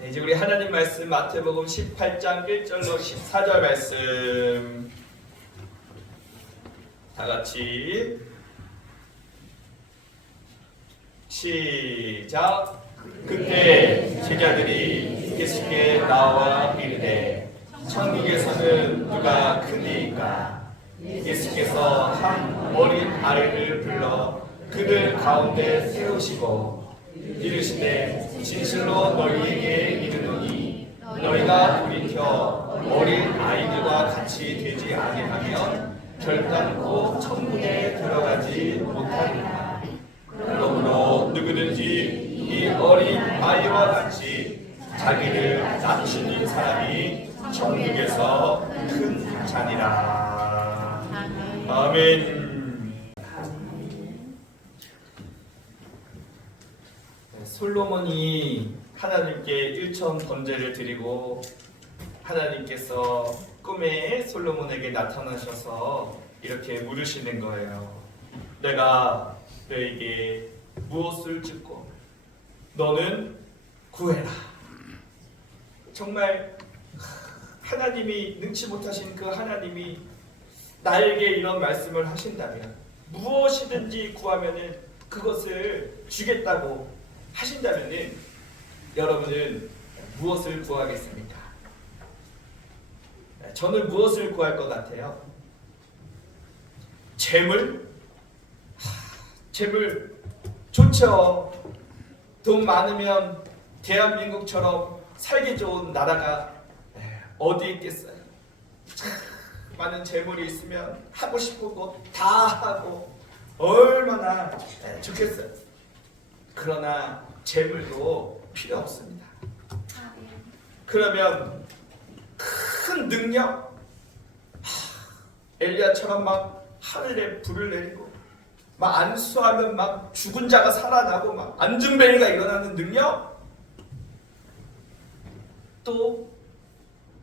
네, 이제 우리 하나님 말씀 마태복음 18장 1절로 14절 말씀 다 같이 시작. 그때 제자들이 예수께 나와 이르되 천국에서는 누가 크니까? 예수께서 한 어린 아이를 불러 그들 가운데 세우시고 이르시되 진실로 너희에게 이르노니 너희가 돌이켜 어린 아이들과 같이 되지 아니하면 결단코 천국에 들어가지 못하리라. 그러므로 누구든지 이 어린 아이와 같이 자기를 낮추는 사람이 천국에서 큰 자니라. 아멘. 솔로몬이 하나님께 일천 번제를 드리고 하나님께서 꿈에 솔로몬에게 나타나셔서 이렇게 물으시는 거예요. 내가 너에게 무엇을 주고 너는 구해라. 정말 하나님이 능치 못하신 그 하나님이 나에게 이런 말씀을 하신다면 무엇이든지 구하면은 그것을 주겠다고 하신다면은 여러분은 무엇을 구하겠습니까? 저는 무엇을 구할 것 같아요? 재물? 재물 좋죠. 돈 많으면 대한민국처럼 살기 좋은 나라가 어디 있겠어요? 많은 재물이 있으면 하고 싶은 거 다 하고 얼마나 좋겠어요. 그러나 재물도 필요 없습니다. 그러면 큰 능력, 엘리야처럼 막 하늘에 불을 내리고 막 안수하면 막 죽은 자가 살아나고 막 안전벨리가 일어나는 능력 또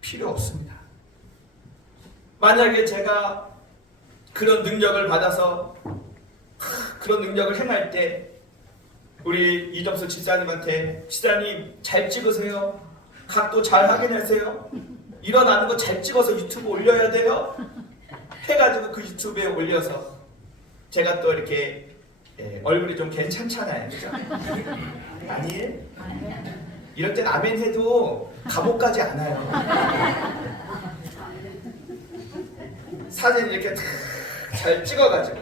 필요 없습니다. 만약에 제가 그런 능력을 받아서 그런 능력을 행할 때 우리 이점수 지사님한테 지사님 잘 찍으세요. 각도 잘 확인하세요. 일어나는 거 잘 찍어서 유튜브 올려야 돼요. 해가지고 그 유튜브에 올려서 제가 또 이렇게 얼굴이 좀 괜찮잖아요. 그죠? 아니에요? 이럴 땐 아멘 해도 감옥 가지 않아요. 사진 이렇게 잘 찍어가지고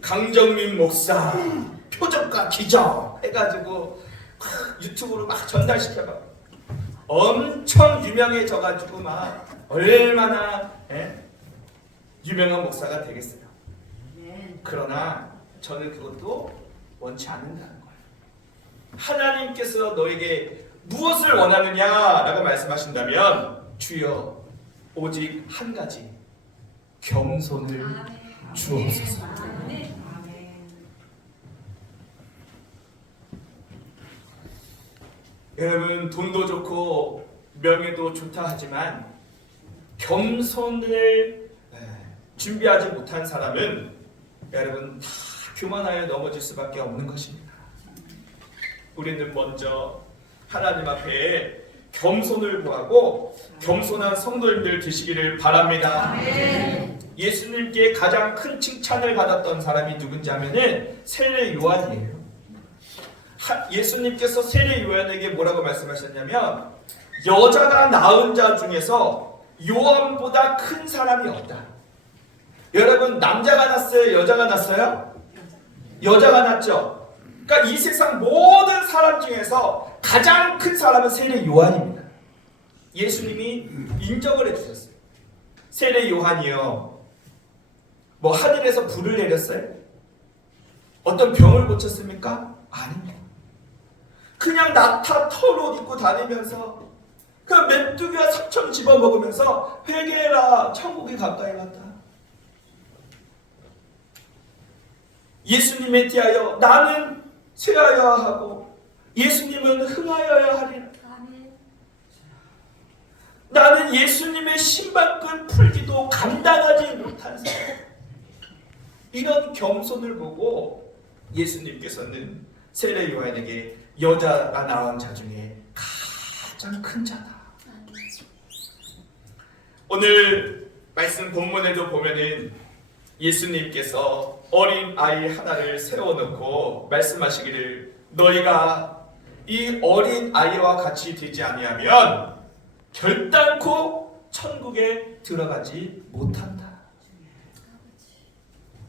강정민 목사 표적과 기적 해가지고 유튜브로 막 전달시켜봐. 엄청 유명해져가지고 막 얼마나 유명한 목사가 되겠어요. 그러나 저는 그것도 원치 않는다는 거예요. 하나님께서 너에게 무엇을 원하느냐라고 말씀하신다면 주여 오직 한 가지 겸손을 주옵소서. 여러분 돈도 좋고 명예도 좋다 하지만 겸손을 준비하지 못한 사람은 여러분 다 교만하여 넘어질 수밖에 없는 것입니다. 우리는 먼저 하나님 앞에 겸손을 구하고 겸손한 성도님들 되시기를 바랍니다. 예수님께 가장 큰 칭찬을 받았던 사람이 누군지 하면은 세례 요한이에요. 예수님께서 세례 요한에게 뭐라고 말씀하셨냐면 여자가 낳은 자 중에서 요한보다 큰 사람이 없다. 여러분 남자가 낳았어요? 여자가 낳았어요? 여자가 낳았죠. 그러니까 이 세상 모든 사람 중에서 가장 큰 사람은 세례 요한입니다. 예수님이 인정을 해주셨어요. 세례 요한이요. 뭐 하늘에서 불을 내렸어요? 어떤 병을 고쳤습니까? 아닙니다. 그냥 낙타 털옷 입고 다니면서 그 메뚜기와 석천 집어먹으면서 회개해라 천국이 가까이 왔다. 예수님에 대하여 나는 쇠하여야 하고 예수님은 흥하여야 하리라. 나는 예수님의 신발끈 풀기도 감당하지 못한 사람. 이런 겸손을 보고 예수님께서는 세례 요한에게 여자가 낳은 자 중에 가장 큰 자다. 오늘 말씀 본문에도 보면은 예수님께서 어린 아이 하나를 세워놓고 말씀하시기를 너희가 이 어린 아이와 같이 되지 아니하면 결단코 천국에 들어가지 못한다.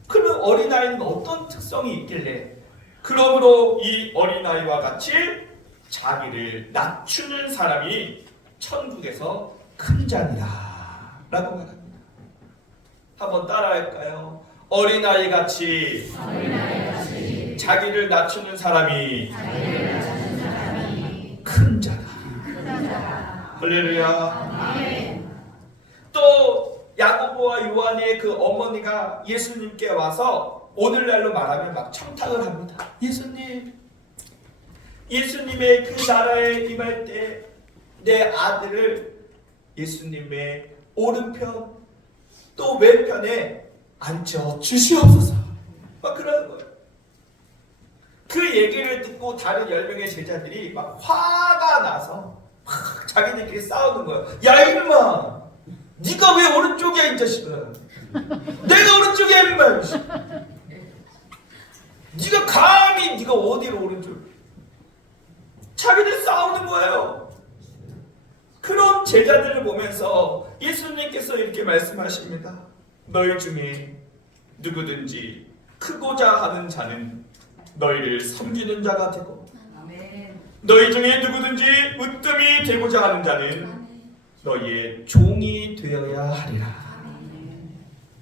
그러면 어린아이는 어떤 특성이 있길래 그러므로 이 어린아이와 같이 자기를 낮추는 사람이 천국에서 큰 자니라 라고 말합니다. 한번 따라할까요? 어린아이 같이 자기를 낮추는 사람이 큰 자다. 할렐루야. 또 야고보와 요한의 그 어머니가 예수님께 와서 오늘날로 말하면 막 청탁을 합니다. 예수님의 그 나라에 임할 때 내 아들을 예수님의 오른편 또 왼편에 앉혀 주시옵소서. 막 그러는 거예요. 그 얘기를 듣고 다른 10명의 제자들이 막 화가 나서 막 자기들끼리 싸우는 거예요. 야 임마, 네가 왜 오른쪽이야 이 자식아. 내가 오른쪽이야 임마. 네가 감히 네가 어디로 오른쪽. 자기들 싸우는 거예요. 그런 제자들을 보면서 예수님께서 이렇게 말씀하십니다. 너희 중에 누구든지 크고자 하는 자는 너희를 섬기는 자가 되고 너희 중에 누구든지 으뜸이 되고자 하는 자는 너희의 종이 되어야 하리라.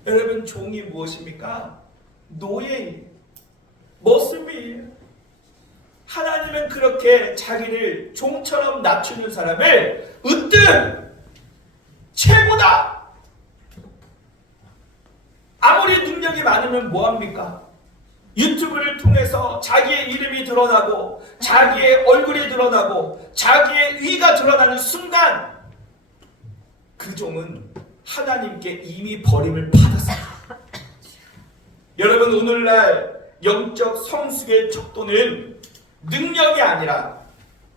여러분, 종이 무엇입니까? 노예예요. 모습이에요. 하나님은 그렇게 자기를 종처럼 낮추는 사람을 으뜸 최고다. 아무리 능력이 많으면 뭐합니까? 유튜브를 통해서 자기의 이름이 드러나고 자기의 얼굴이 드러나고 자기의 위가 드러나는 순간 그 종은 하나님께 이미 버림을 받았어요. 여러분, 오늘날 영적 성숙의 척도는 능력이 아니라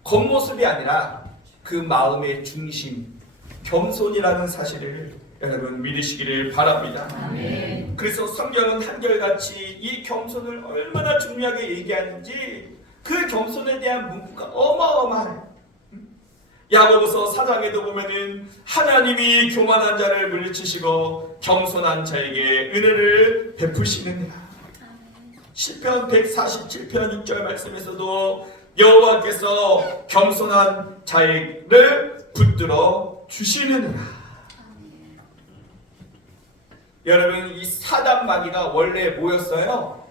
겉모습이 아니라 그 마음의 중심, 겸손이라는 사실을 여러분 믿으시기를 바랍니다. 아멘. 그래서 성경은 한결같이 이 겸손을 얼마나 중요하게 얘기하는지 그 겸손에 대한 문구가 어마어마해요. 야고보서 4장에도 보면은 하나님이 교만한 자를 물리치시고 겸손한 자에게 은혜를 베푸시느니라. 시편 147편 6절 말씀에서도 여호와께서 겸손한 자를 붙들어 주시느니라. 여러분, 이 사단 마귀가 원래 뭐였어요?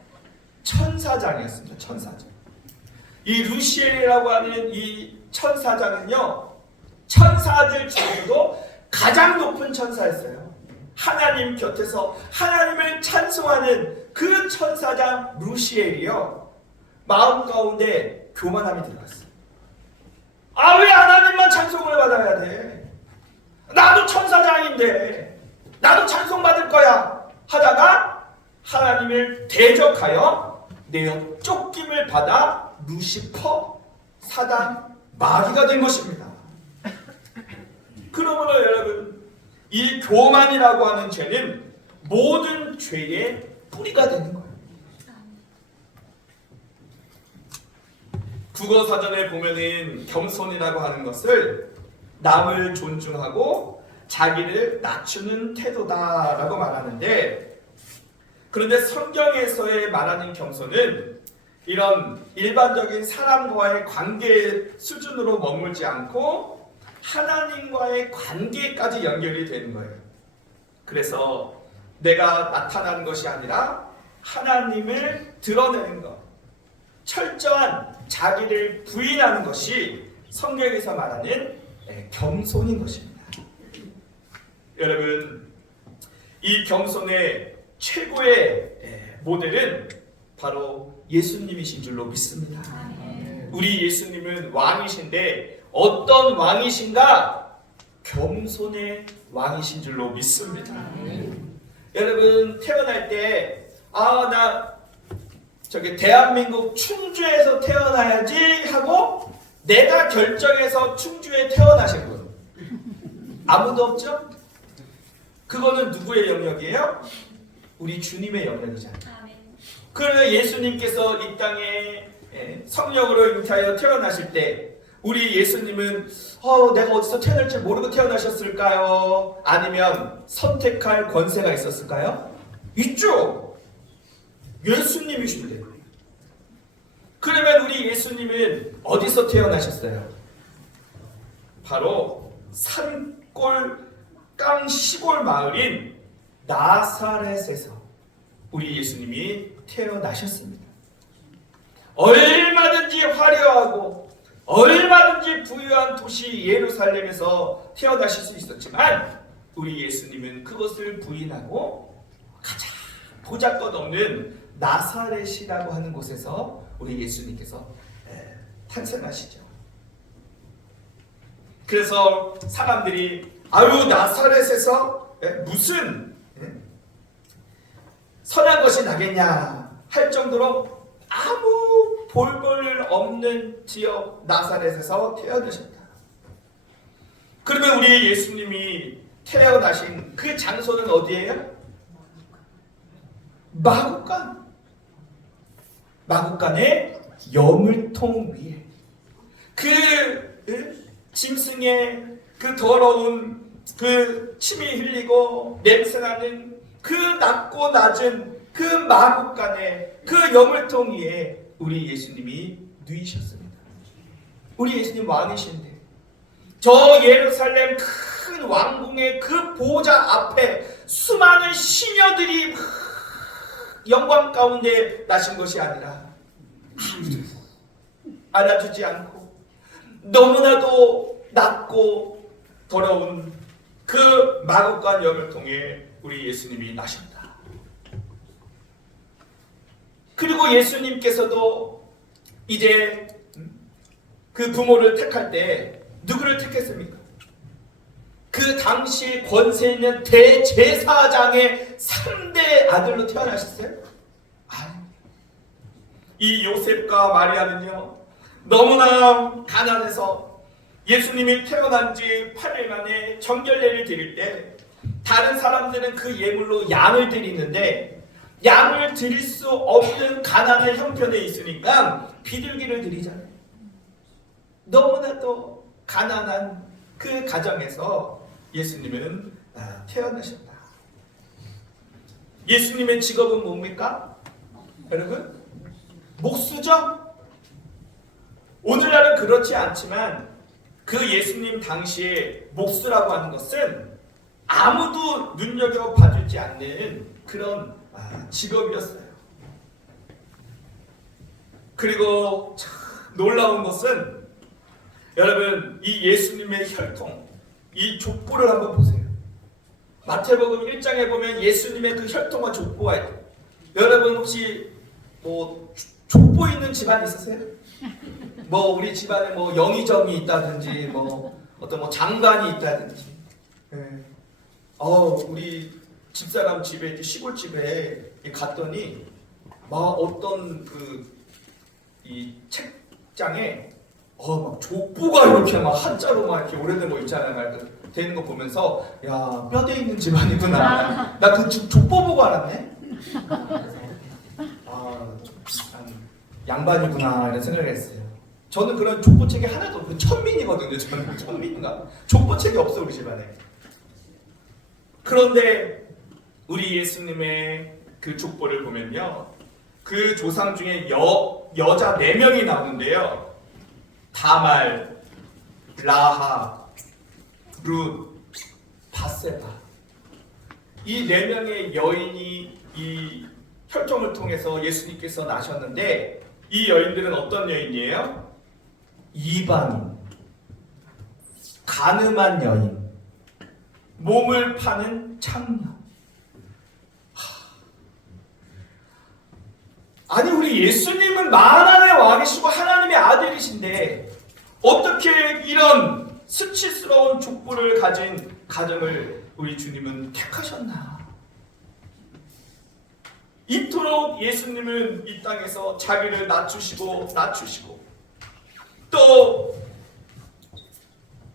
천사장이었습니다. 천사장. 이 루시엘이라고 하는 이 천사장은요, 천사들 중에서도 가장 높은 천사였어요. 하나님 곁에서 하나님을 찬송하는 그 천사장 루시엘이요, 마음 가운데 교만함이 들어갔어요. 아, 왜 하나님만 찬송을 받아야 돼? 나도 천사장인데 나도 찬송받을 거야 하다가 하나님을 대적하여 내어 쫓김을 받아 루시퍼, 사단, 마귀가 된 것입니다. 그러므로 여러분, 이 교만이라고 하는 죄는 모든 죄의 뿌리가 되는 거예요. 국어사전에 보면은 겸손이라고 하는 것을 남을 존중하고 자기를 낮추는 태도다라고 말하는데, 그런데 성경에서의 말하는 겸손은 이런 일반적인 사람과의 관계 수준으로 머물지 않고 하나님과의 관계까지 연결이 되는 거예요. 그래서 내가 나타나는 것이 아니라 하나님을 드러내는 것, 철저한 자기를 부인하는 것이 성경에서 말하는 겸손인 것입니다. 여러분, 이 겸손의 최고의 모델은 바로 예수님이신 줄로 믿습니다. 우리 예수님은 왕이신데 어떤 왕이신가? 겸손의 왕이신 줄로 믿습니다. 여러분, 태어날 때 나 저기 대한민국 충주에서 태어나야지 하고 내가 결정해서 충주에 태어나신 분 아무도 없죠? 그거는 누구의 영역이에요? 우리 주님의 영역이잖아요. 그러면 예수님께서 이 땅에 성령으로 잉태하여 태어나실 때 우리 예수님은 내가 어디서 태어날지 모르고 태어나셨을까요? 아니면 선택할 권세가 있었을까요? 있죠. 예수님이신데. 그러면 우리 예수님은 어디서 태어나셨어요? 바로 산골 깡 시골 마을인 나사렛에서 우리 예수님이 태어나셨습니다. 얼마든지 화려하고 얼마든지 부유한 도시 예루살렘에서 태어나실 수 있었지만 우리 예수님은 그것을 부인하고 가장 보잘것없는 나사렛이라고 하는 곳에서 우리 예수님께서 탄생하시죠. 그래서 사람들이 아유 나사렛에서 무슨 선한 것이 나겠냐 할 정도로 아무 볼 볼 없는 지역 나사렛에서 태어나셨다. 그러면 우리 예수님이 태어나신 그 장소는 어디예요? 마구간의 여물통 위에 그 짐승의 그 더러운 그 침이 흘리고 냄새나는 그 낮고 낮은 그 마구간의 그 여물통 위에 우리 예수님이 누이셨습니다. 우리 예수님 왕이신데 저 예루살렘 큰 왕궁의 그 보좌 앞에 수많은 시녀들이 영광 가운데 나신 것이 아니라 알아주지 않고 너무나도 낮고 더러운 그 마구간 여물통에 우리 예수님이 나셨다. 그리고 예수님께서도 이제 그 부모를 택할 때 누구를 택했습니까? 그 당시 권세 있는 대제사장의 3대 아들로 태어나셨어요? 아니. 이 요셉과 마리아는요 너무나 가난해서 예수님이 태어난 지 8일 만에 정결례를 드릴 때 다른 사람들은 그 예물로 양을 드리는데 양을 드릴 수 없는 가난한 형편에 있으니까 비둘기를 드리잖아요. 너무나도 가난한 그 가정에서 예수님은 태어나셨다. 예수님의 직업은 뭡니까? 여러분? 목수죠? 오늘날은 그렇지 않지만 그 예수님 당시에 목수라고 하는 것은 아무도 눈여겨봐주지 않는 그런 직업이었어요. 그리고 참 놀라운 것은 여러분 이 예수님의 혈통 이 족보를 한번 보세요. 마태복음 1장에 보면 예수님의 그 혈통과 족보가 있어요. 여러분 혹시 뭐 족보 있는 집안 있으세요? 뭐 우리 집안에 뭐 영의정이 있다든지 뭐 어떤 뭐 장관이 있다든지 우리 집사람 집에 시골집에 갔더니 막 어떤 이 책장에 막 족보가 이렇게 막 한자로 막 이렇게 오래된 거 있잖아요. 되는 거 보면서 야 뼈대 있는 집안이구나. 나 그 족보 보고 알았네. 양반이구나 이런 생각을 했어요. 저는 그런 족보책이 하나도 없고 천민이거든요. 저는 천민인가? 족보책이 없어 우리 집안에. 그런데 우리 예수님의 그 족보를 보면요, 그 조상 중에 여자 4명이 나오는데요. 다말, 라하, 룻, 바세바. 이 4명의 여인이 이 혈통을 통해서 예수님께서 나셨는데 이 여인들은 어떤 여인이에요? 이방인, 가늠한 여인, 몸을 파는 창녀. 아니 우리 예수님은 만왕의 왕이시고 하나님의 아들이신데 어떻게 이런 수치스러운 족보를 가진 가정을 우리 주님은 택하셨나? 이토록 예수님은 이 땅에서 자기를 낮추시고 또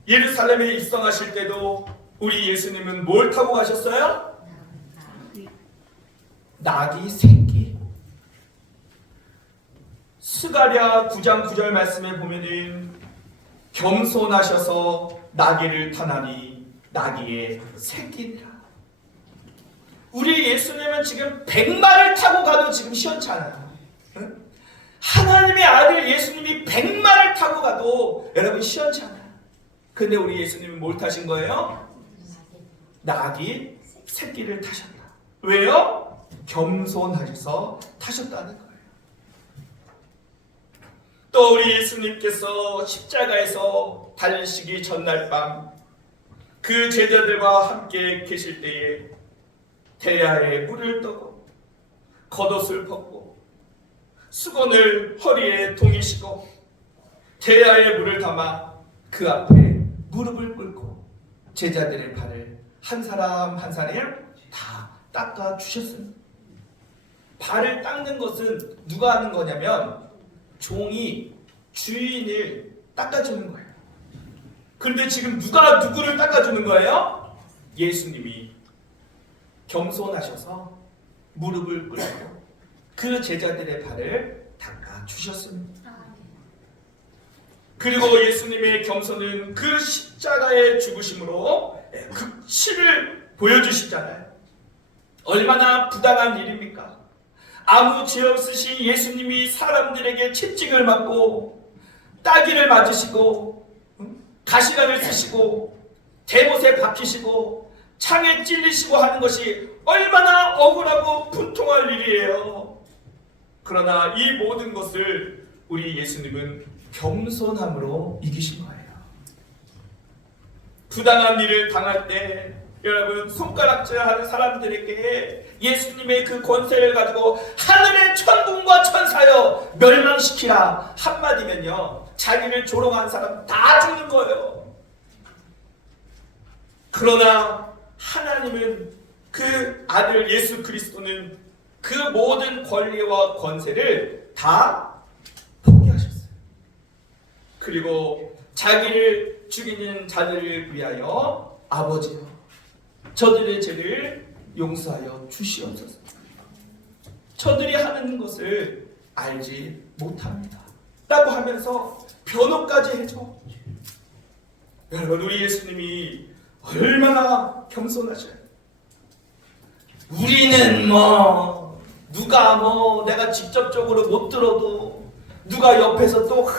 예루살렘에 입성하실 때도 우리 예수님은 뭘 타고 가셨어요? 나귀 새끼. 스가랴 9장 9절 말씀에 보면은 겸손하셔서 나귀를 타나니 나귀의 새끼니라. 우리 예수님은 지금 100마를 타고 가도 지금 시원찮아요. 응? 하나님의 아들 예수님이 100마를 타고 가도 여러분 시원찮아요. 근데 우리 예수님은 뭘 타신 거예요? 나귀 새끼를 타셨다. 왜요? 겸손하셔서 타셨다는 거예요. 또 우리 예수님께서 십자가에서 달리시기 전날 밤 그 제자들과 함께 계실 때에 대야에 물을 떠고 겉옷을 벗고 수건을 허리에 동이시고 대야에 물을 담아 그 앞에 무릎을 꿇고 제자들의 발을 한 사람 한 사람 다 닦아 주셨습니다. 발을 닦는 것은 누가 하는 거냐면 종이 주인을 닦아주는 거예요. 그런데 지금 누가 누구를 닦아주는 거예요? 예수님이 겸손하셔서 무릎을 꿇고 그 제자들의 발을 닦아주셨습니다. 그리고 예수님의 겸손은 그 십자가의 죽으심으로 극치를 보여주시잖아요. 얼마나 부당한 일입니까? 아무 죄 없으신 예수님이 사람들에게 채찍을 맞고 따기를 맞으시고 가시관을 쓰시고 대못에 박히시고 창에 찔리시고 하는 것이 얼마나 억울하고 분통할 일이에요. 그러나 이 모든 것을 우리 예수님은 겸손함으로 이기신 거예요. 부당한 일을 당할 때 여러분 손가락질하는 사람들에게 예수님의 그 권세를 가지고 하늘의 천군과 천사여 멸망시키라 한마디면요 자기를 조롱한 사람 다 죽는 거예요. 그러나 하나님은 그 아들 예수 그리스도는 그 모든 권리와 권세를 다 포기하셨어요. 그리고 자기를 죽이는 자들을 위하여 아버지여 저들의 죄를 용서하여 주시옵소서. 저들이 하는 것을 알지 못합니다. 라고 하면서 변호까지 해줘. 여러분 우리 예수님이 얼마나 겸손하셔요. 우리는 누가 내가 직접적으로 못 들어도 누가 옆에서 또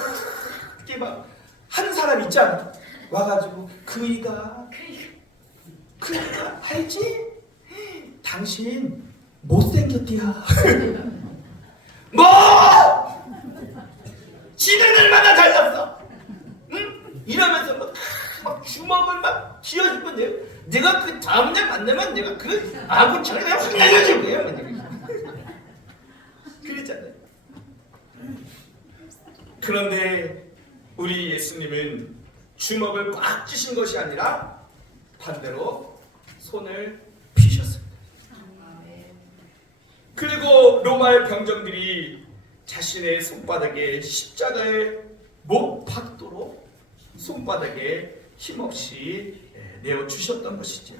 이렇게 막 하는 사람 있잖아. 와가지고 그이가 알지? 당신 못생겼디야. 지는 얼마나 잘났어. 응? 이러면서 막 주먹을 막 쥐어주고 내가 그 다음날 만나면 내가 그 아구처럼 그냥 확 날려줄 거야. 그랬잖아요. 그런데 우리 예수님은 주먹을 꽉 쥐신 것이 아니라 반대로 손을 피셨습니다. 그리고 로마의 병정들이 자신의 손바닥에 십자가에 못 박도록 손바닥에 힘없이 내어주셨던 것이죠.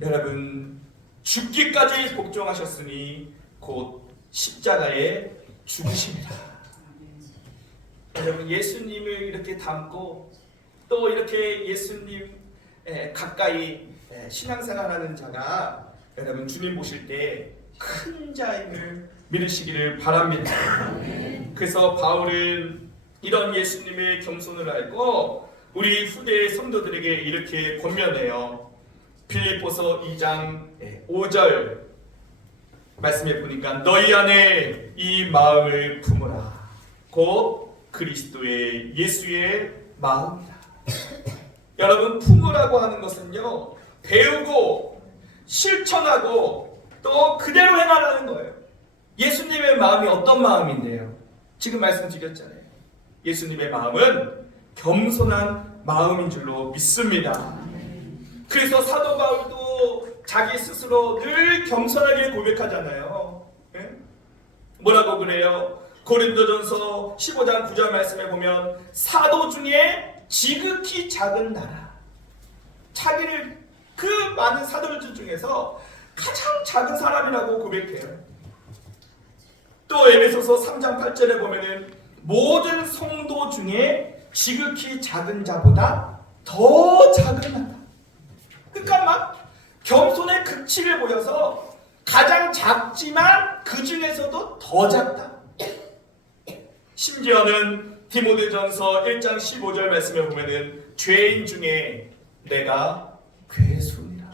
여러분 죽기까지 복종하셨으니 곧 십자가에 죽으십니다. 여러분 예수님을 이렇게 닮고 또 이렇게 예수님 가까이 신앙생활하는 자가 여러분 주님 보실 때 큰 자임을 믿으시기를 바랍니다. 그래서 바울은 이런 예수님의 겸손을 알고 우리 후대 성도들에게 이렇게 권면해요. 빌립보서 2장 5절 말씀해 보니까 너희 안에 이 마음을 품으라. 곧 그리스도의 예수의 마음이다. 여러분 품으라고 하는 것은요 배우고 실천하고 또 그대로 행하라는 거예요. 예수님의 마음이 어떤 마음인데요? 지금 말씀드렸잖아요. 예수님의 마음은 겸손한 마음인 줄로 믿습니다. 그래서 사도 바울도 자기 스스로 늘 겸손하게 고백하잖아요. 뭐라고 그래요? 고린도전서 15장 9절 말씀에 보면 사도 중에 지극히 작은 나라, 자기를 그 많은 사도들 중에서 가장 작은 사람이라고 고백해요. 또 에베소서 3장 8절에 보면은 모든 성도 중에 지극히 작은 자보다 더 작은 나라. 그러니까 막 겸손의 극치를 보여서 가장 작지만 그 중에서도 더 작다. 심지어는 디모데전서 1장 15절 말씀에 보면은 죄인 중에 내가 괴수니라.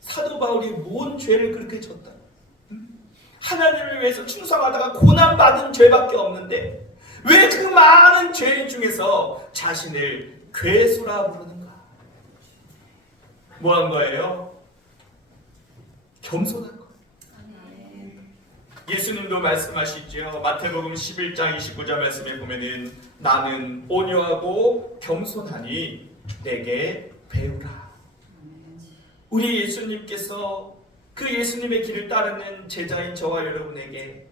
사도 바울이 뭔 죄를 그렇게 졌다. 하나님을 위해서 충성하다가 고난받은 죄밖에 없는데 왜 그 많은 죄인 중에서 자신을 괴수라 부르는가? 뭐 한 거예요? 겸손한 거예요. 예수님도 말씀하시죠. 마태복음 11장 29절 말씀에 보면은 나는 온유하고 겸손하니 내게 배우라. 우리 예수님께서 그 예수님의 길을 따르는 제자인 저와 여러분에게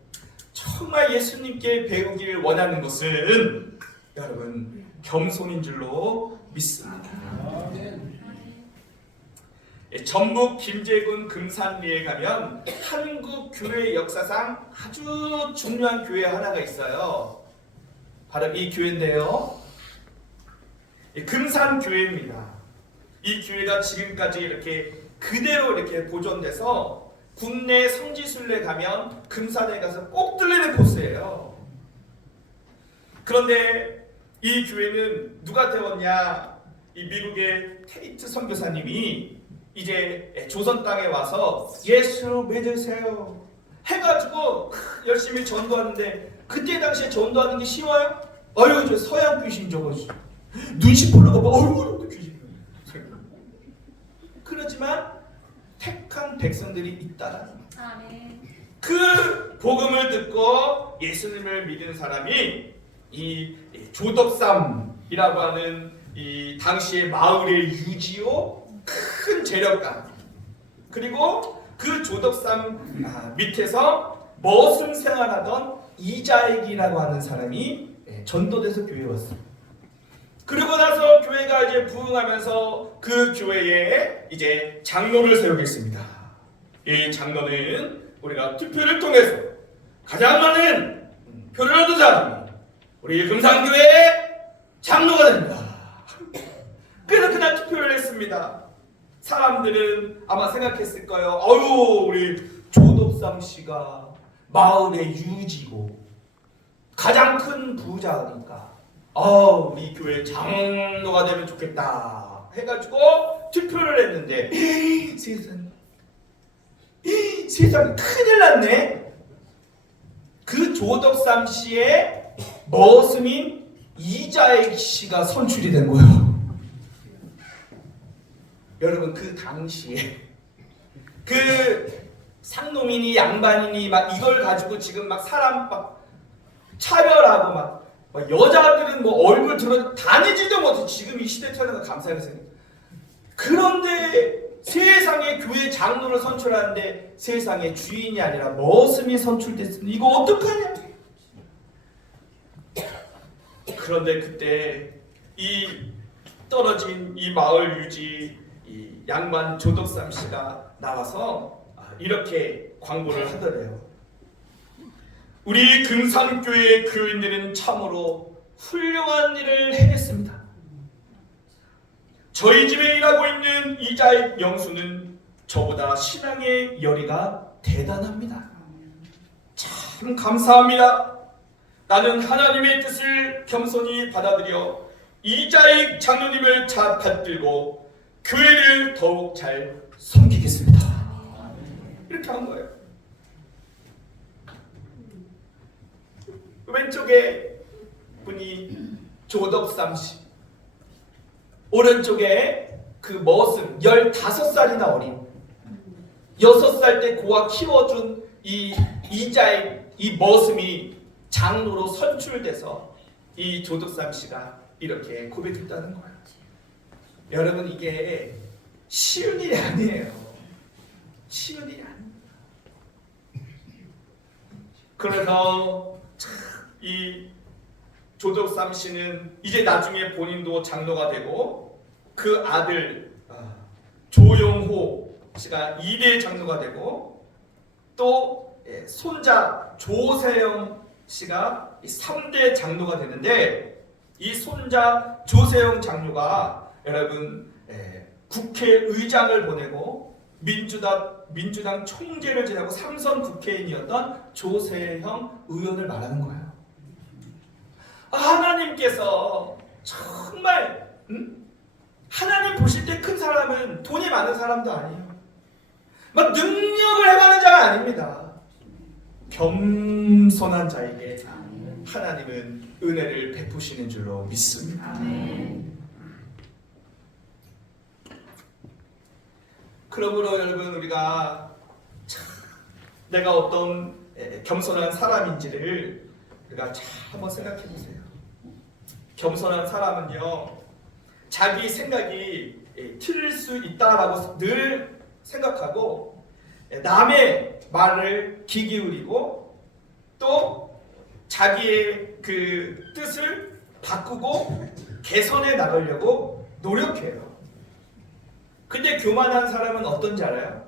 정말 예수님께 배우길 원하는 것은 여러분 겸손인 줄로 믿습니다. 전북 김제군 금산리에 가면 한국 교회 역사상 아주 중요한 교회 하나가 있어요. 바로 이 교회인데요. 금산교회입니다. 이 교회가 지금까지 이렇게 그대로 이렇게 보존돼서 국내 성지순례 가면 금산에 가서 꼭 들리는 코스예요. 그런데 이 교회는 누가 태웠냐? 이 미국의 테이트 선교사님이 이제 조선 땅에 와서 예수 믿으세요 해가지고 열심히 전도하는데 그때 당시에 전도하는 게 쉬워요? 어휴 저 서양 귀신 저거 눈치 보려고 막 어휴 귀신. 그렇지만 택한 백성들이 있다라는 거예요. 그 복음을 듣고 예수님을 믿은 사람이 이 조덕삼이라고 하는 이 당시의 마을의 유지요 큰 재력가, 그리고 그 조덕삼 밑에서 머슴 생활하던 이자익이라고 하는 사람이 전도돼서 교회에 왔어요. 그리고 나서 교회가 이제 부흥하면서 그 교회에 이제 장로를 세우겠습니다. 이 장로는 우리가 투표를 통해서 가장 많은 표를 얻은 사람이 우리 금산교회의 장로가 됩니다. 그래서 그날 투표를 했습니다. 사람들은 아마 생각했을 거예요. 어휴 우리 조덕삼 씨가 마을의 유지고 가장 큰 부자니까 우리 교회 장로가 되면 좋겠다 해가지고 투표를 했는데 세상에 큰일 났네. 그 조덕삼 씨의 머슴인 이자익 씨가 선출이 된 거예요. 여러분 그 당시에 그 상노민이 양반이니 막 이걸 가지고 지금 막 사람 막 차별하고 막 여자들은 뭐 얼굴 들어 다니지도 못해. 지금 이 시대 태어나서 감사하게 생겼. 그런데 세상에 교회 장로를 선출하는데 세상에 주인이 아니라 머슴이 선출됐으니 이거 어떡하냐. 그런데 그때 이 떨어진 이 마을 유지 이 양반 조덕삼 씨가 나와서 이렇게 광고를 하더래요. 우리 금산교회의 교인들은 참으로 훌륭한 일을 해냈습니다. 저희 집에 일하고 있는 이자익 영수는 저보다 신앙의 열의가 대단합니다. 참 감사합니다. 나는 하나님의 뜻을 겸손히 받아들여 이자익 장로님을 받들고 교회를 더욱 잘 섬기겠습니다. 이렇게 한 거예요. 왼쪽에 분이 조덕삼 씨, 오른쪽에 그 머슴 15살이나 어린 6살 때 고아 키워준 이 이자익 이 머슴이 장로로 선출돼서 이 조덕삼 씨가 이렇게 고백했다는 거예요. 여러분 이게 쉬운 일이 아니에요. 쉬운 일이 아닙니다. 그래서 이 조덕삼 씨는 이제 나중에 본인도 장로가 되고 그 아들 조영호 씨가 2대 장로가 되고 또 손자 조세영 씨가 3대 장로가 되는데 이 손자 조세영 장로가 여러분 국회의장을 보내고 민주당 총재를 지내고 3선 국회의원이었던 조세형 의원을 말하는 거예요. 하나님께서 정말 하나님 보실 때 큰 사람은 돈이 많은 사람도 아니에요. 막 능력을 행하는 자가 아닙니다. 겸손한 자에게 하나님은 은혜를 베푸시는 줄로 믿습니다. 그러므로 여러분 우리가 내가 어떤 겸손한 사람인지를 우리가 잘 한번 생각해 보세요. 겸손한 사람은요 자기 생각이 틀릴 수 있다라고 늘 생각하고 남의 말을 귀 기울이고 또 자기의 그 뜻을 바꾸고 개선해 나가려고 노력해요. 근데 교만한 사람은 어떤지 알아요?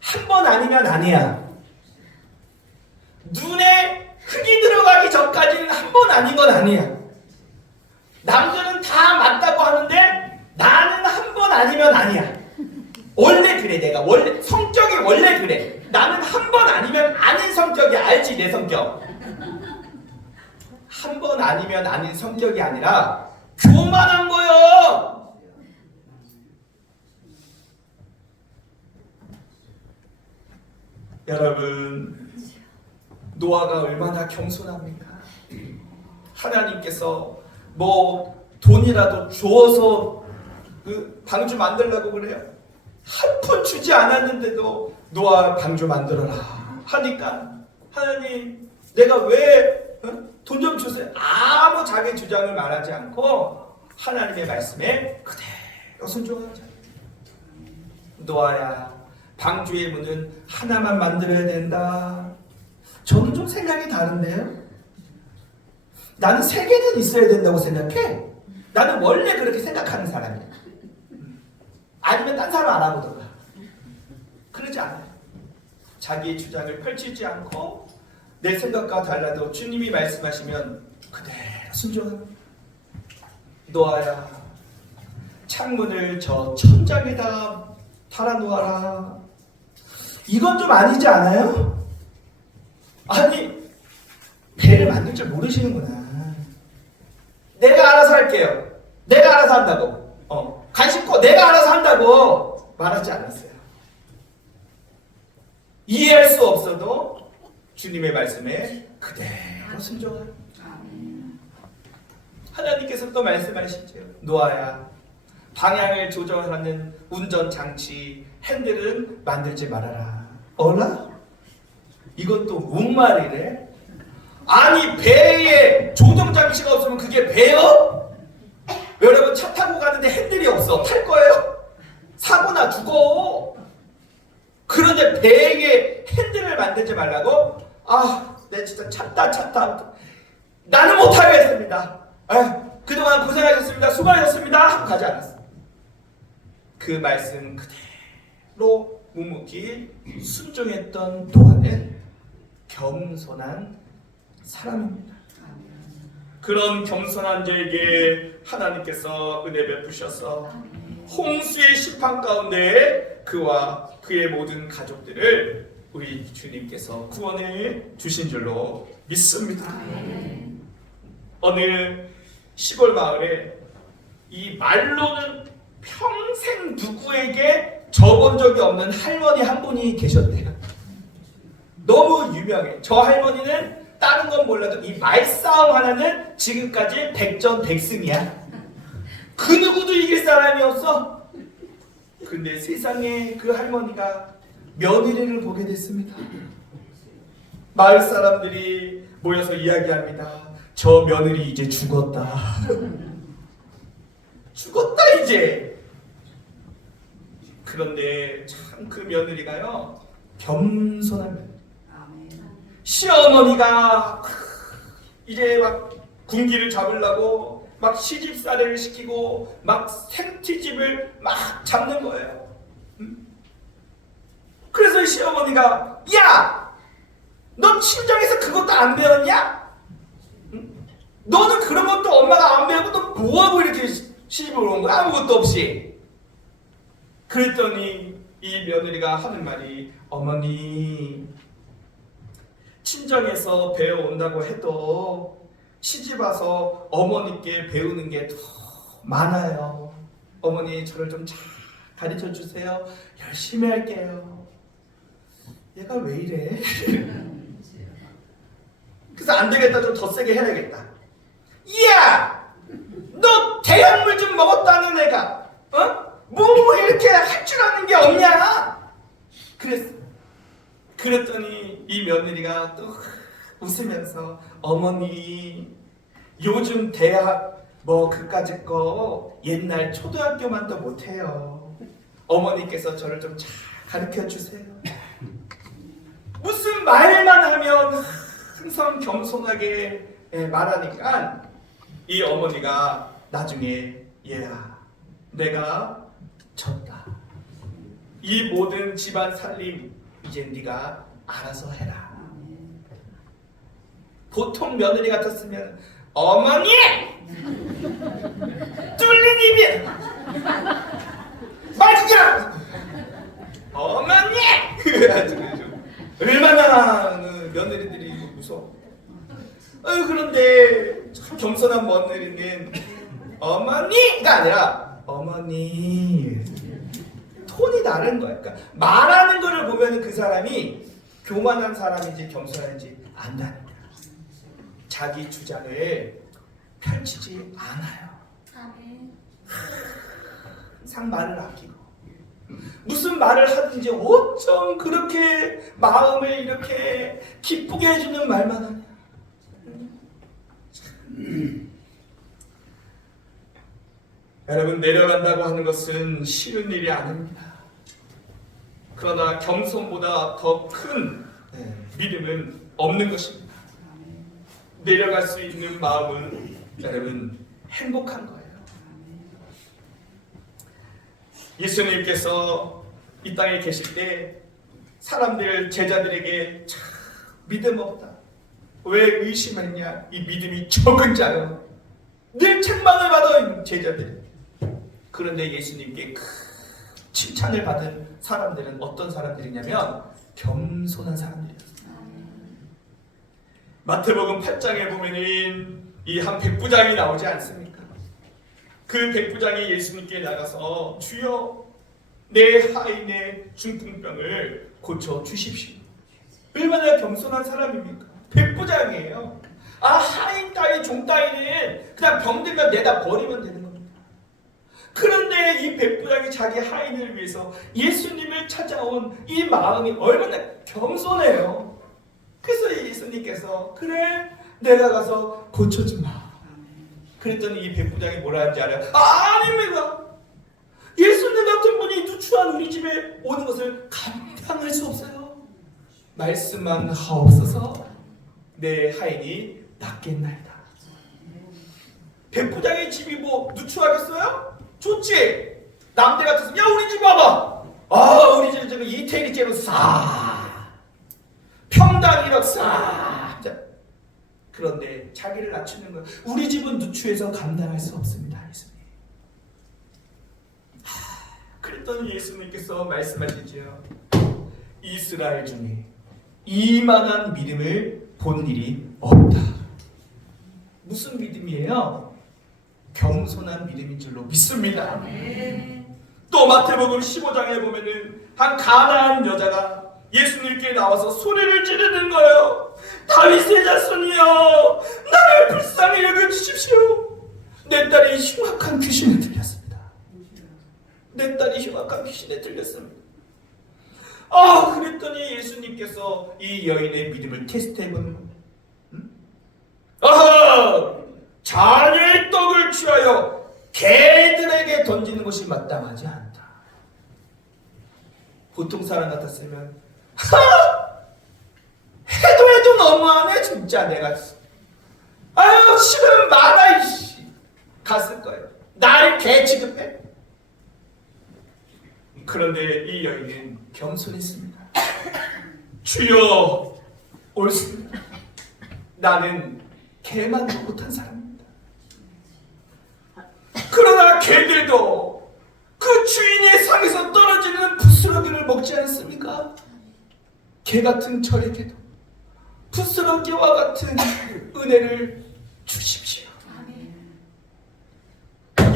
한 번 아니면 아니야. 눈에 흙이 들어가기 전까지는 한 번 아닌 건 아니야. 남들은 다 맞다고 하는데 나는 한 번 아니면 아니야. 원래 그래. 내가 원래 성격이 원래 그래. 나는 한 번 아니면 아닌 성격이 알지 내 성격. 한 번 아니면 아닌 성격이 아니라 교만한 거요. 여러분 노아가 얼마나 겸손합니까? 하나님께서 뭐 돈이라도 주어서 그 방주 만들려고 그래요? 한 푼 주지 않았는데도 노아 방주 만들어라 하니까 하나님 내가 왜 돈 좀 주세요. 아무 자기 주장을 말하지 않고 하나님의 말씀에 그대로 순종하자. 노아야 방주의 문은 하나만 만들어야 된다. 저는 좀 생각이 다른데요. 나는 3개는 있어야 된다고 생각해. 나는 원래 그렇게 생각하는 사람이야. 아니면 딴 사람 알아보던가. 그러지 않아요. 자기의 주장을 펼치지 않고 내 생각과 달라도 주님이 말씀하시면 그대로 순종합니다. 노아야 창문을 저 천장에다 달아놓아라. 이건 좀 아니지 않아요? 아니 배를 만들 줄 모르시는구나. 내가 알아서 할게요. 내가 알아서 한다고. 관심코 내가 알아서 한다고 말하지 않았어요. 이해할 수 없어도 주님의 말씀에 그대로 순종하라. 하나님께서 또 말씀하시죠. 노아야 방향을 조절하는 운전장치 핸들은 만들지 말아라. 어라? 이것도 뭔 말이래? 아니 배에 조종장치가 없으면 그게 배요? 여러분 차 타고 가는데 핸들이 없어. 탈 거예요? 사고나 죽어. 그런데 배에 핸들을 만들지 말라고? 내 진짜 찾다. 나는 못하겠습니다. 그동안 고생하셨습니다. 수고하셨습니다. 가지 않았어. 그 말씀 그대로 묵묵히 순종했던 노아는 겸손한 사람입니다. 그런 겸손한 자에게 하나님께서 은혜 베푸셔서 홍수의 심판 가운데 그와 그의 모든 가족들을 우리 주님께서 구원해 주신 줄로 믿습니다. 어느 시골 마을에 이 말로는 평생 누구에게 적은 적이 없는 할머니 한 분이 계셨대요. 너무 유명해. 저 할머니는 다른 건 몰라도 이 말싸움 하나는 지금까지 백전백승이야. 그 누구도 이길 사람이 없어. 근데 세상에 그 할머니가 며느리를 보게 됐습니다. 마을 사람들이 모여서 이야기합니다. 저 며느리 이제 죽었다. 죽었다 이제. 그런데 참 그 며느리가요 겸손한 며느리. 시어머니가 이제 막 군기를 잡으려고 막 시집살이를 시키고 막 생티집을 막 잡는 거예요. 그래서 이 시어머니가 야! 너 친정에서 그것도 안 배웠냐? 너는 그런 것도 엄마가 안 배우고 너 뭐하고 이렇게 시집을 온 거야? 아무것도 없이. 그랬더니 이 며느리가 하는 말이 어머니 친정에서 배워온다고 해도 시집 와서 어머니께 배우는 게 더 많아요. 어머니 저를 좀 잘 가르쳐 주세요. 열심히 할게요. 얘가 왜 이래? 그래서 안 되겠다. 좀 더 세게 해야겠다. 야! 너 대약물 좀 먹었다는 애가 뭐 이렇게 할 줄 아는 게 없냐? 그랬더니 이 며느리가 또 웃으면서 어머니 요즘 대학 뭐 그까짓 거 옛날 초등학교만도 못해요. 어머니께서 저를 좀 잘 가르쳐 주세요. 무슨 말만 하면 항상 겸손하게 말하니까 이 어머니가 나중에 얘야 내가 졌다. 이 모든 집안 살림 이제 네가 알아서 해라. 보통 며느리 같았으면 어머니! 뚫린 입이 맞으라! 어머니! 얼마나 며느리들이 무서워. 그런데 참 겸손한 며느리는 어머니가 아니라 어머니 톤이 다른 거야. 그러니까 말하는 거를 보면 그 사람이 교만한 사람인지 겸손한지 안다는 거야. 자기 주장을 펼치지 않아요. 항상 말을 아끼고 무슨 말을 하든지 어쩜 그렇게 마음을 이렇게 기쁘게 해주는 말만 하냐. 여러분 내려간다고 하는 것은 쉬운 일이 아닙니다. 그러나 겸손보다 더 큰 믿음은 없는 것입니다. 내려갈 수 있는 마음은 여러분 행복한 거예요. 예수님께서 이 땅에 계실 때 사람들 제자들에게 참 믿음 없다. 왜 의심했냐? 이 믿음이 적은 자요. 늘 책망을 받아요 제자들. 그런데 예수님께 칭찬을 받은 사람들은 어떤 사람들이냐면 겸손한 사람들이었어요. 마태복음 8장에 보면은 이 한 백부장이 나오지 않습니까? 그 백부장이 예수님께 나가서 주여 내 하인의 중풍병을 고쳐 주십시오. 얼마나 겸손한 사람입니까? 백부장이에요. 하인 따위 종 따위는 그냥 병들면 내다 버리면 되는 겁니다. 그런데 이 백부장이 자기 하인을 위해서 예수님을 찾아온 이 마음이 얼마나 겸손해요. 그래서 예수님께서 그래 내가 가서 고쳐주마. 그랬더니 이 백부장이 뭐라 하는지 알아요? 아닙니다. 예수님 같은 분이 누추한 우리 집에 오는 것을 감당할 수 없어요. 말씀만 하옵소서 내 하인이 낫겠나이다. 백부장의 집이 뭐 누추하겠어요? 좋지. 남대 같아서 야 우리 집 와봐. 우리 집 지금 이태리째로 싸. 평당 1억 싸. 그런데 자기를 낮추는 거예요. 우리 집은 누추해서 감당할 수 없습니다. 예수님. 그랬더니 예수님께서 말씀하시죠. 이스라엘 중에 이만한 믿음을 본 일이 없다. 무슨 믿음이에요? 겸손한 믿음인 줄로 믿습니다. 또 마태복음 15장에 보면은 한 가나안 여자가 예수님께 나와서 소리를 지르는 거예요. 다윗의 자손이여 나를 불쌍히 여겨주십시오. 내 딸이 흉악한 귀신에 들렸습니다. 내 딸이 흉악한 귀신에 들렸습니다. 그랬더니 예수님께서 이 여인의 믿음을 테스트해보는 겁니다. 자녀의 떡을 취하여 개들에게 던지는 것이 마땅하지 않다. 보통 사람 같았으면 해도 너무하네 진짜. 내가 아유 싫으면 말아 이씨. 갔을 거예요. 나를 개 취급해. 그런데 이 여인은 겸손했습니다. 주여 옳습니다. 나는 개만도 못한 사람입니다. 그러나 개들도 그 주인의 상에서 떨어지는 부스러기를 먹지 않습니까? 개 같은 저에게도 부스러기와 같은 은혜를 주십시오.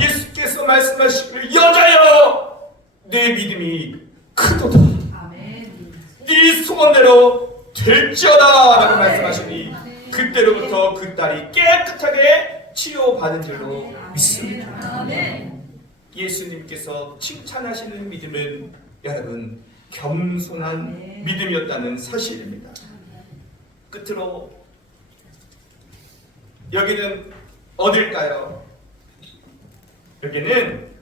예수께서 말씀하시기를 여자여 내 믿음이 크도다. 네 소원대로 될지어다 라고 말씀하시니 그때로부터 그 딸이 깨끗하게 치료받은 줄로 믿습니다. 예수님께서 칭찬하시는 믿음은 여러분 겸손한 믿음이었다는 사실입니다. 끝으로 여기는 어딜까요? 여기는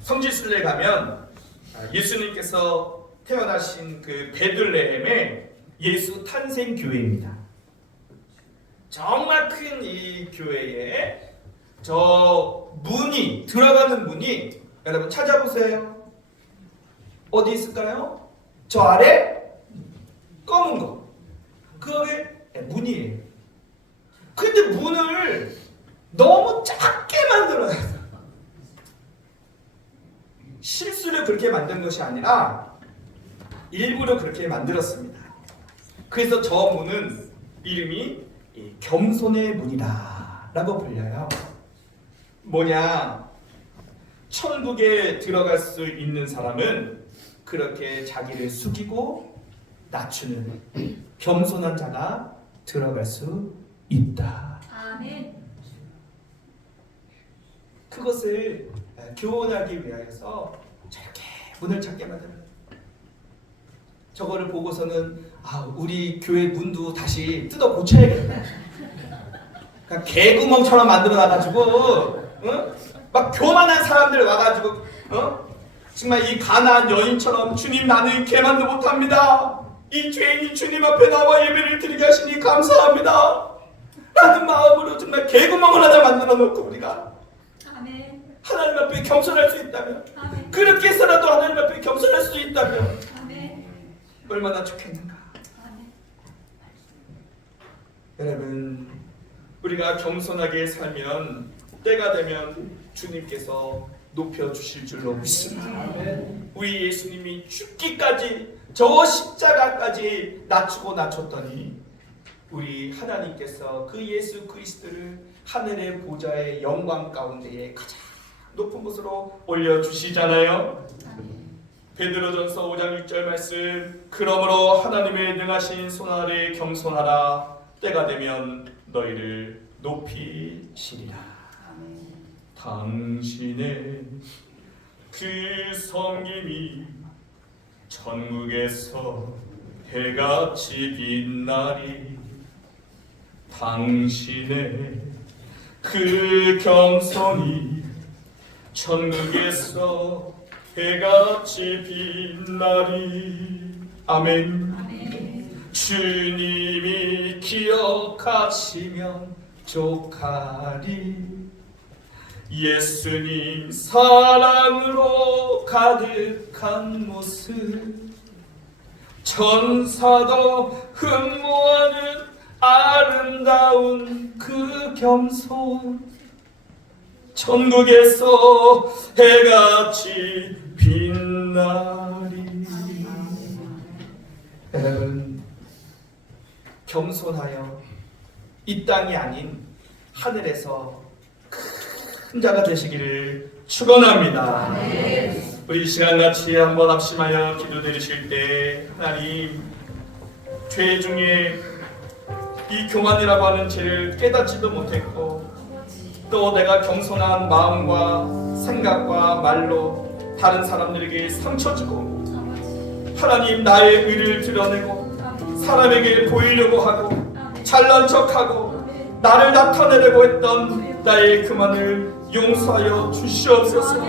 성지순례에 가면 예수님께서 태어나신 그 베들레헴의 예수 탄생 교회입니다. 정말 큰 이 교회에 저 문이 들어가는 문이 여러분 찾아보세요. 어디 있을까요? 저 아래 검은 거 그게 문이에요. 근데 문을 너무 작게 만들어요. 실수로 그렇게 만든 것이 아니라 일부러 그렇게 만들었습니다. 그래서 저 문은 이름이 겸손의 문이다 라고 불려요. 뭐냐, 천국에 들어갈 수 있는 사람은 그렇게 자기를 숙이고 낮추는 겸손한 자가 들어갈 수 있다. 아멘. 그것을 교훈하기 위하여서 저렇게 문을 작게 만들어요. 저거를 보고서는 우리 교회 문도 다시 뜯어 고쳐야겠다. 그러니까 개구멍처럼 만들어놔가지고 막 교만한 사람들 와가지고 정말 이 가난한 여인처럼 주님 나는 개만도 못합니다. 이 죄인이 주님 앞에 나와 예배를 드리게 하시니 감사합니다 라는 마음으로 정말 개구멍을 하나 만들어 놓고 우리가 아멘. 하나님 앞에 겸손할 수 있다면, 아멘. 그렇게 해서라도 하나님 앞에 겸손할 수 있다면 아멘. 얼마나 좋겠는가. 아멘. 여러분 우리가 겸손하게 살면 때가 되면 주님께서 높여주실 줄로 믿습니다. 우리 예수님이 죽기까지 저 십자가까지 낮추고 낮췄더니 우리 하나님께서 그 예수 그리스도를 하늘의 보좌의 영광 가운데에 가장 높은 곳으로 올려주시잖아요. 베드로전서 5장 6절 말씀, 그러므로 하나님의 능하신 손 아래 겸손하라. 때가 되면 너희를 높이시리라. 당신의 그 섬김이 천국에서 해같이 빛나리. 당신의 그 겸손이 천국에서 해같이 빛나리. 아멘. 주님이 기억하시면 족하리. 예수님 사랑으로 가득한 모습, 천사도 흠모하는 아름다운 그 겸손, 천국에서 해같이 빛나리. 여러분 겸손하여 이 땅이 아닌 하늘에서 큰 자가 되시기를 축원합니다. 우리 시간같이 한번 합심하여 기도드리실 때, 하나님 죄 중에 이 교만이라고 하는 죄를 깨닫지도 못했고 또 내가 겸손한 마음과 생각과 말로 다른 사람들에게 상처 주고 하나님 나의 의를 드러내고 사람에게 보이려고 하고 잘난 척하고 나를 나타내려고 했던 나의 교만을 용서하여 주시옵소서.